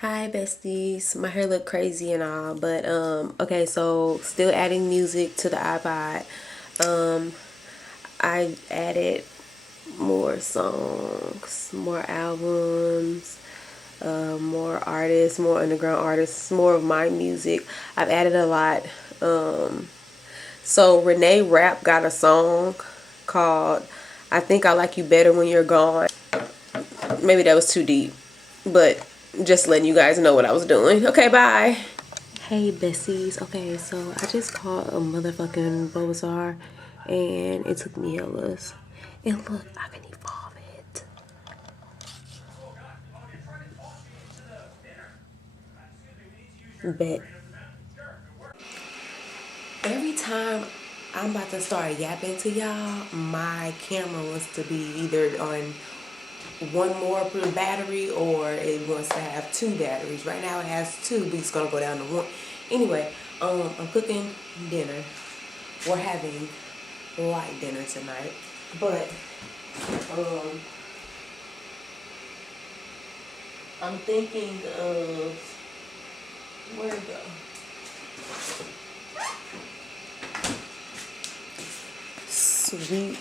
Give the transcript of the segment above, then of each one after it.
Hi besties, my hair look crazy and all, but okay, so still adding music to the iPod. I added more songs, more albums, more artists, more underground artists, more of my music. I've added a lot. So Renee Rapp got a song called I Think I Like You Better When You're Gone. Maybe that was too deep, but just letting you guys know what I was doing. Okay, bye. Hey Bessies. Okay, so I just caught a motherfucking Bulbasaur and it took me hours. And look, I can evolve it. Bet. Every time I'm about to start yapping to y'all, my camera wants to be either on one more per battery or it wants to have two batteries. Right now it has two, but it's gonna go down to one. Anyway, I'm cooking dinner. We're having light dinner tonight, but I'm thinking of where to go. Sweet.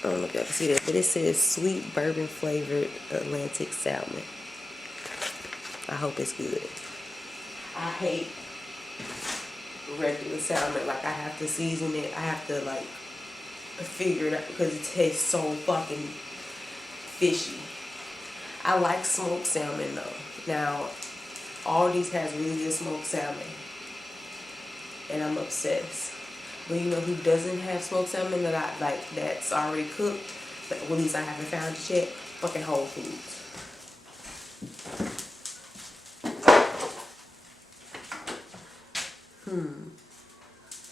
I don't know if y'all can see that, but it says sweet bourbon flavored Atlantic salmon. I hope it's good. I hate regular salmon. Like, I have to season it. I have to like figure it out because it tastes so fucking fishy. I like smoked salmon though. Now, Aldi's has really good smoked salmon, and I'm obsessed. But you know who doesn't have smoked salmon that I like that's already cooked? But at least I haven't found it yet. Fucking Whole Foods.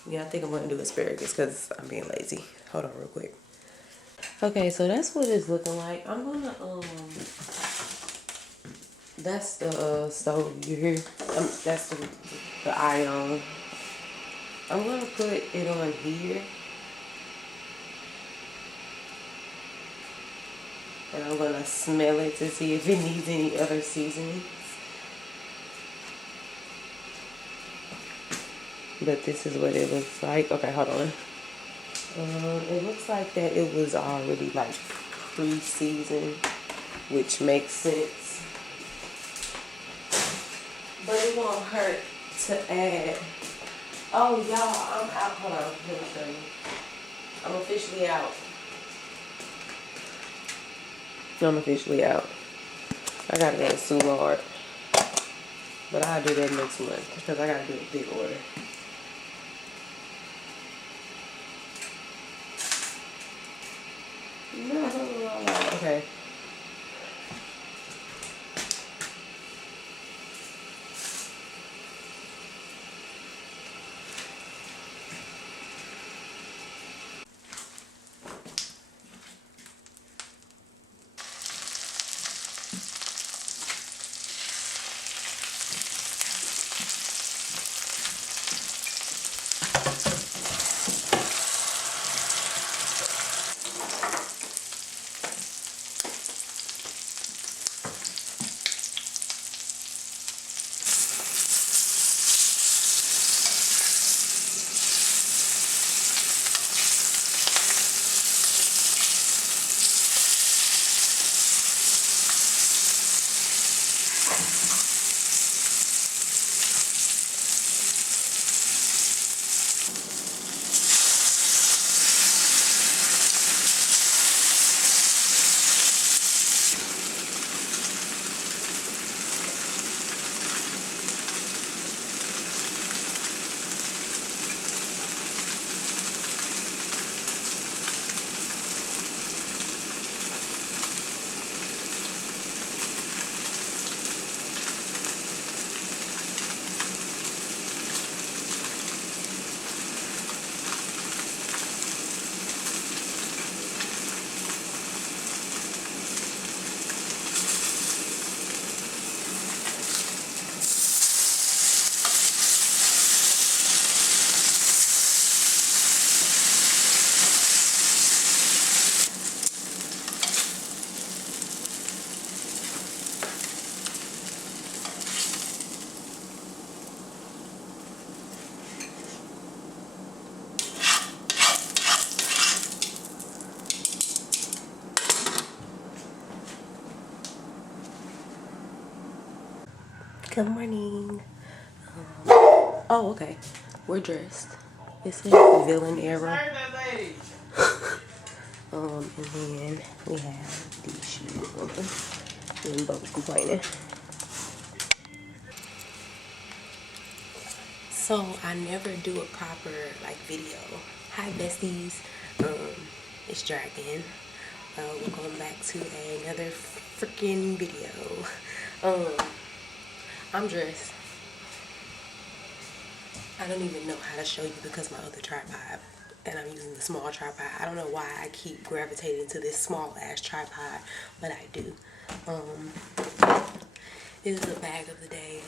Yeah, I think I'm gonna do asparagus because I'm being lazy. Hold on real quick. Okay, so that's what it's looking like. I'm gonna that's the stove you hear. That's the iron. I'm gonna put it on here, and I'm gonna smell it to see if it needs any other seasoning. But this is what it looks like. Okay, hold on. It looks like that it was already like pre-seasoned, which makes sense. But it won't hurt to add. Oh, y'all, I'm out. Hold on, let me show you. I'm officially out. I'm officially out. I gotta go to Soulard. But I'll do that next month because I gotta do a big order. No, okay. Good morning. Oh, okay. We're dressed. This is the villain era. And then we have these shoes on. And both complaining. So I never do a proper like video. Hi besties. It's Dragun. We're going back to another freaking video. I'm dressed. I don't even know how to show you because my other tripod, and I'm using the small tripod. I don't know why I keep gravitating to this small ass tripod, but I do. This is the bag of the day.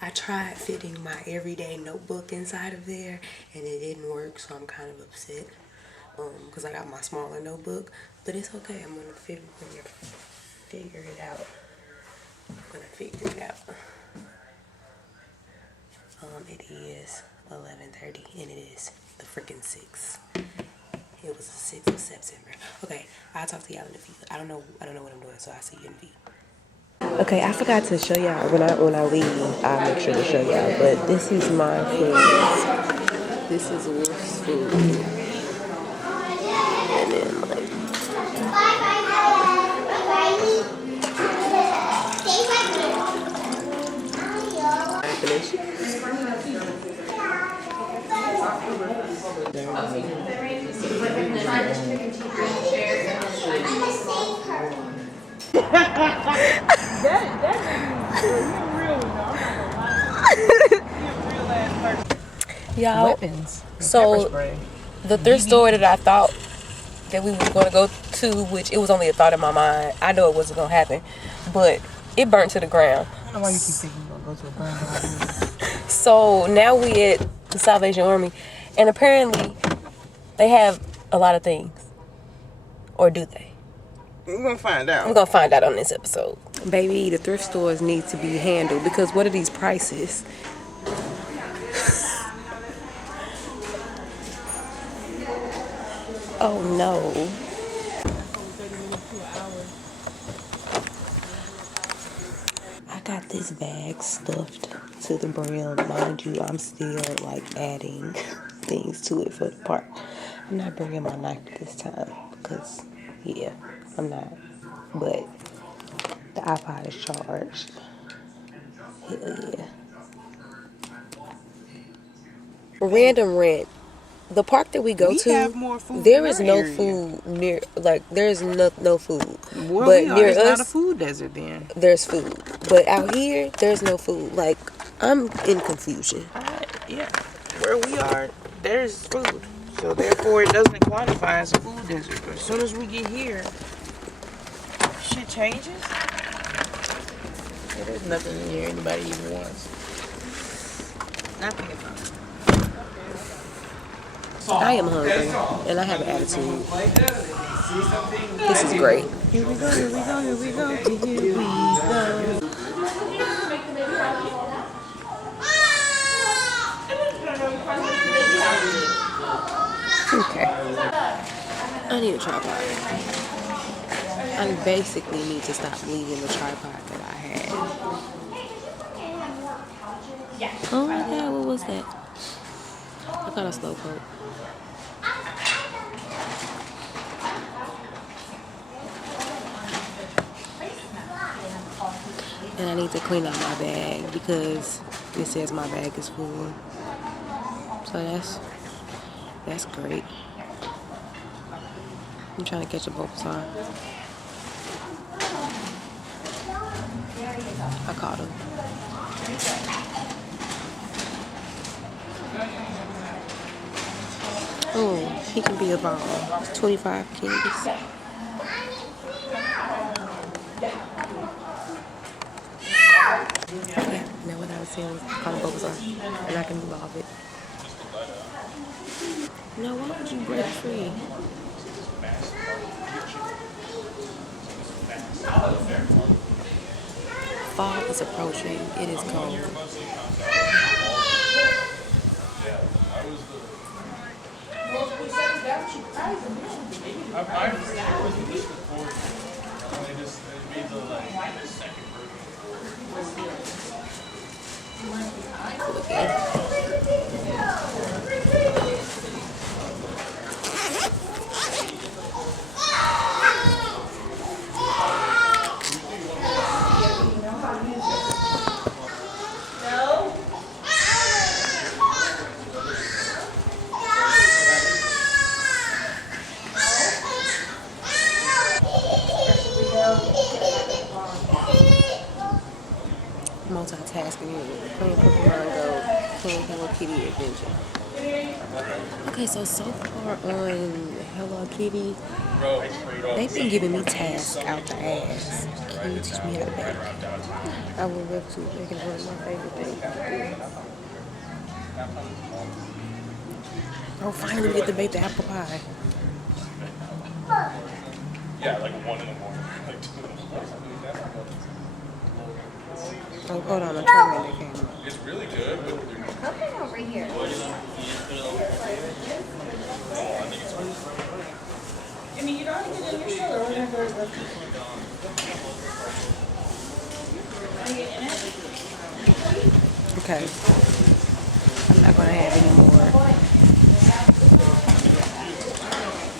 I tried fitting my everyday notebook inside of there and it didn't work, so I'm kind of upset because I got my smaller notebook, but it's okay. I'm gonna figure it out. It is 11:30 and it is the freaking 6th. It was the 6th of September. Okay, I'll talk to y'all in a few. I don't know what I'm doing, so I'll see you in a few. Okay, I forgot to show y'all when I leave. I'll make sure to show y'all. But this is my food. This is Wolf's food. And then like y'all, weapons. So the thrift store that I thought that we was going to go to, which it was only a thought in my mind. I know it wasn't going to happen, but it burnt to the ground. I don't know why you keep thinking you're going to go to a burn. So now we at the Salvation Army, and apparently they have a lot of things. Or do they? We're going to find out. I'm going to find out on this episode. Baby, the thrift stores need to be handled because what are these prices? Oh no. I got this bag stuffed to the brim. Mind you, I'm still like adding things to it for the part. I'm not bringing my knife this time because, yeah, I'm not. But the iPod is charged. Hell yeah. Random rant. The park that we go to, have more food there is no area. food near, like, there is no food. Well, but near it's us, not a food desert then. there's food. But out here, there's no food. Like, I'm in confusion. Yeah. Where we are, there's food. So therefore, it doesn't qualify as a food desert. But as soon as we get here, shit changes. Yeah, there's nothing in here anybody even wants. Nothing about it. I am hungry, and I have an attitude. This is great. Here we go, here we go, here we go, here we go. Okay. I need a tripod. I basically need to stop leaving the tripod that I had. Oh my god, what was that? I got a slow coat. And I need to clean out my bag because it says my bag is full. So that's great. I'm trying to catch a Bulbasaur. I caught him. Oh, he can be a ball. 25 candies. Okay, now what I was saying was call him Bulbasaur, and I can evolve it. No, why would you break free? Fall is approaching. It is cold. Multitasking here, playing Pokémon Go, playing Hello Kitty Adventure. Okay, so far on Hello Kitty, they've been giving me tasks out the ass. Can you teach me how to bake? I would love to. Baking is one of my favorite things to do. Oh, finally we get to bake the apple pie. Yeah, like 1 in the morning, like 2 in the morning. Oh, hold on, I'm trying to make it. It's really good, but Okay, over here. I mean, you don't have to get in your shoulder. We're gonna go Okay. I'm not gonna have any more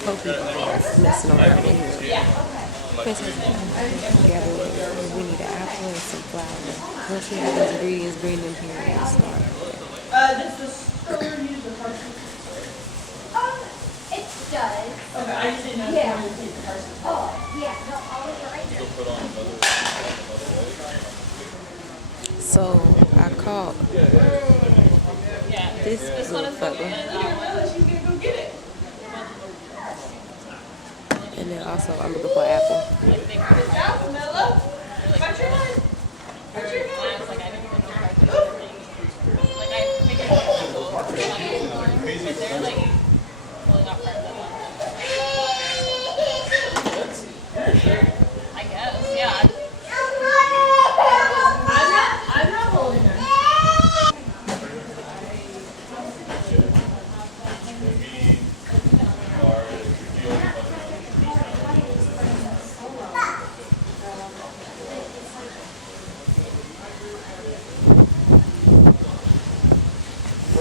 Pokeballs messing around in here. Okay, so together we need an apple and some flour. Once we have those ingredients, bring them here and start. Does the store use the parchment? It does. Okay, I just didn't know if you wanted to take the parchment. Oh, yeah. No, all of it right here. So I called this motherfucker. She's gonna go get it. And then also I'm looking for apple. Apple, Mello. Got your hand. Got your hand. I guess, yeah. I'm not holding her.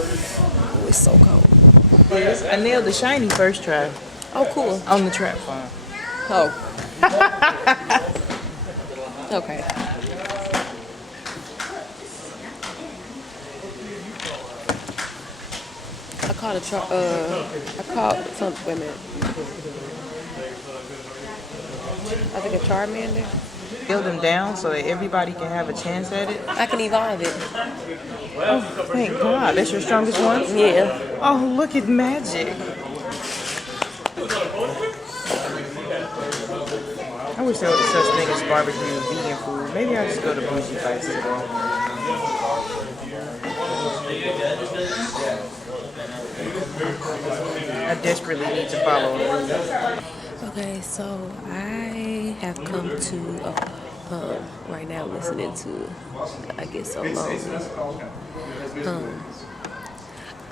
Oh, it's so cold. I nailed the shiny first try Oh, cool. on the trap phone. Oh. Okay. I called something. Wait a minute. I think a Charmander. Build them down so that everybody can have a chance at it. I can evolve it. Oh, thank God. That's your strongest one? Yeah. Oh, look at magic. I wish there was such thing as barbecue vegan food. Maybe I'll just go to Bougie Bites today. I desperately need to follow a rule. Okay, so I have come to right now listening to, I get so lonely.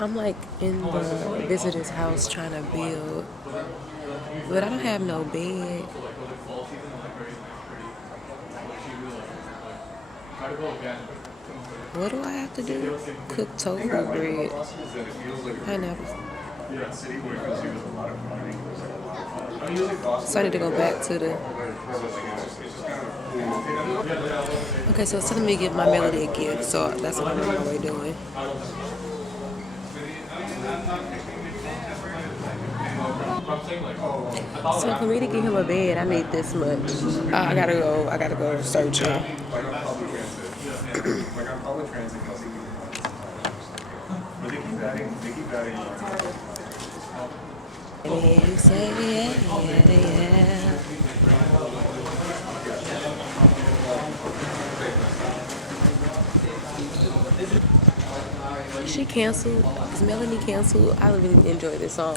I'm like in the visitor's house trying to build, but I don't have no bed. What do I have to do? Cook tofu bread. Pineapple. So I need to go back to the... Okay, so it's telling me to give my melody a gift, so that's what I'm on my way doing. So for me to give him a bed, I need this much. I gotta go searching. And you say yeah. She canceled. Is Melanie canceled? I really enjoy this song.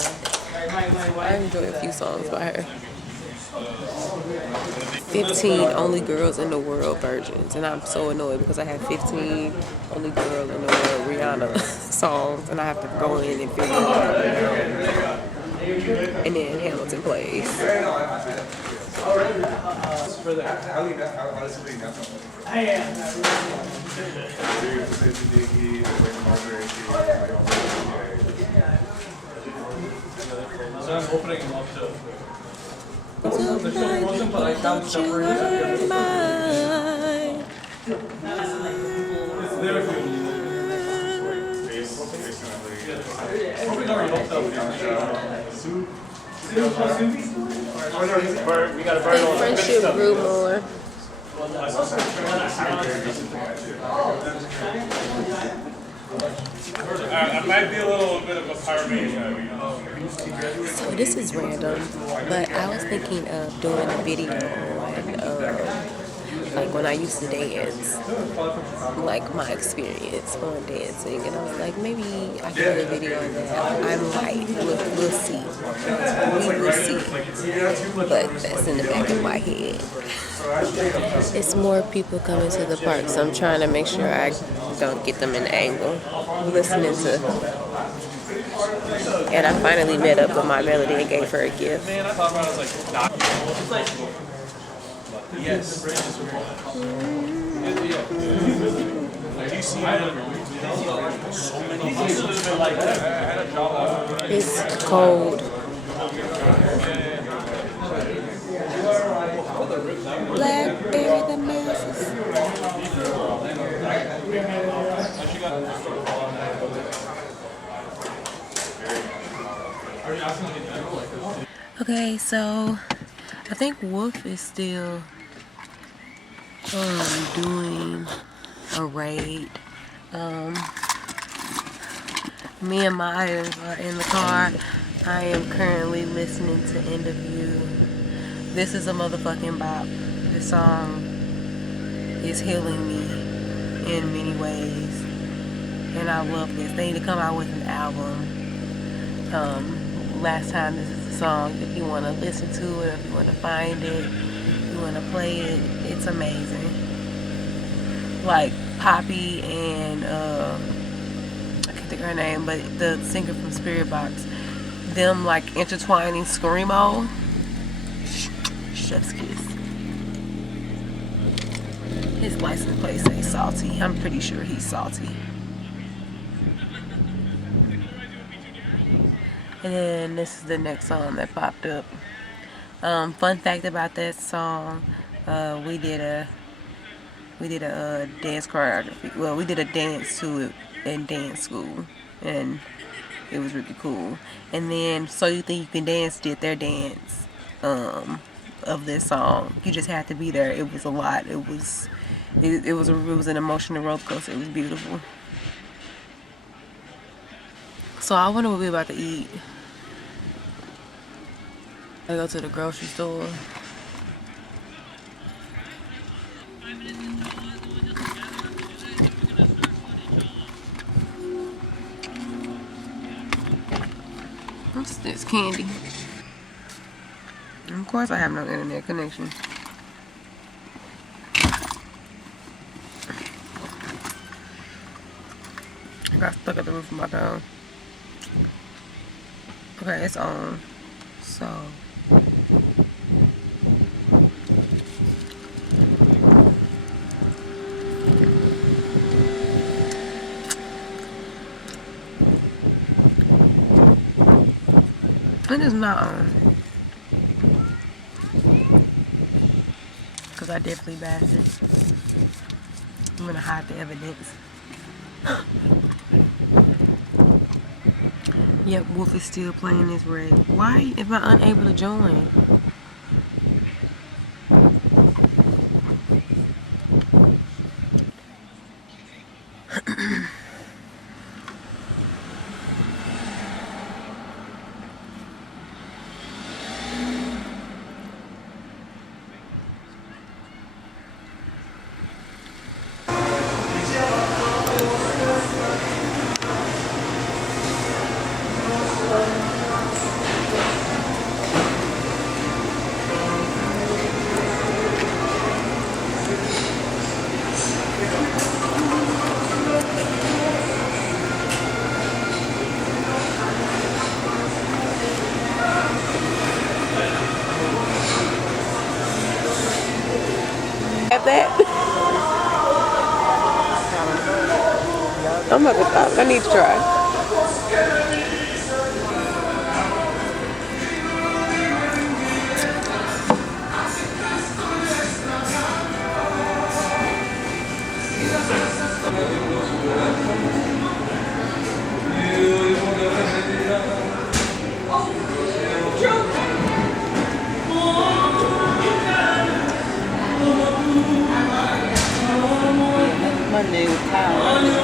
I enjoy a few songs by her. 15 only girls in the world virgins, and I'm so annoyed because I have 15 only girl in the world Rihanna songs, and I have to go in and figure it out. and then Hamilton plays. So I'm opening them up to. The friendship grew more. I might be a little bit of a pyromania. So this is random, but I was thinking of doing a video on like when I used to dance, like my experience on dancing, and I was like, maybe I can do a video on that. I might. We'll see. We will see. But that's in the back of my head. It's more people coming to the park, so I'm trying to make sure I don't get them in the angle. Listening to. And I finally met up with my melody and gave her a gift. Man, I thought about it, I was like, yes. It's cold. Blackberry the masses. Okay, so I think Wolf is still doing a raid. Me and my items are in the car. I am currently listening to End of You. This is a motherfucking bop. This song is healing me in many ways, and I love this. They need to come out with an album. Last time, this is the song. If you want to listen to it, if you want to find it, if you want to play it, it's amazing. Like Poppy and I can't think of her name, but the singer from Spirit Box, them like intertwining screamo. Chef's kiss. His license plate says salty. I'm pretty sure he's salty. And then this is the next song that popped up. Fun fact about that song, we did a dance choreography. Well, we did a dance to it in dance school, and it was really cool. And then So You Think You Can Dance did their dance of this song. You just had to be there. It was a lot. It was an emotional roller coaster. It was beautiful. So I wonder what we're about to eat. I go to the grocery store. What's this? Candy. And of course I have no internet connection. I got stuck at the roof of my phone. Okay, it's on. So it is not on. Because I definitely bashed it. I'm gonna hide the evidence. Yep, Wolf is still playing this red. Why am I unable to join? had that? I'm about to stop. I need to try. Monday with Kyle.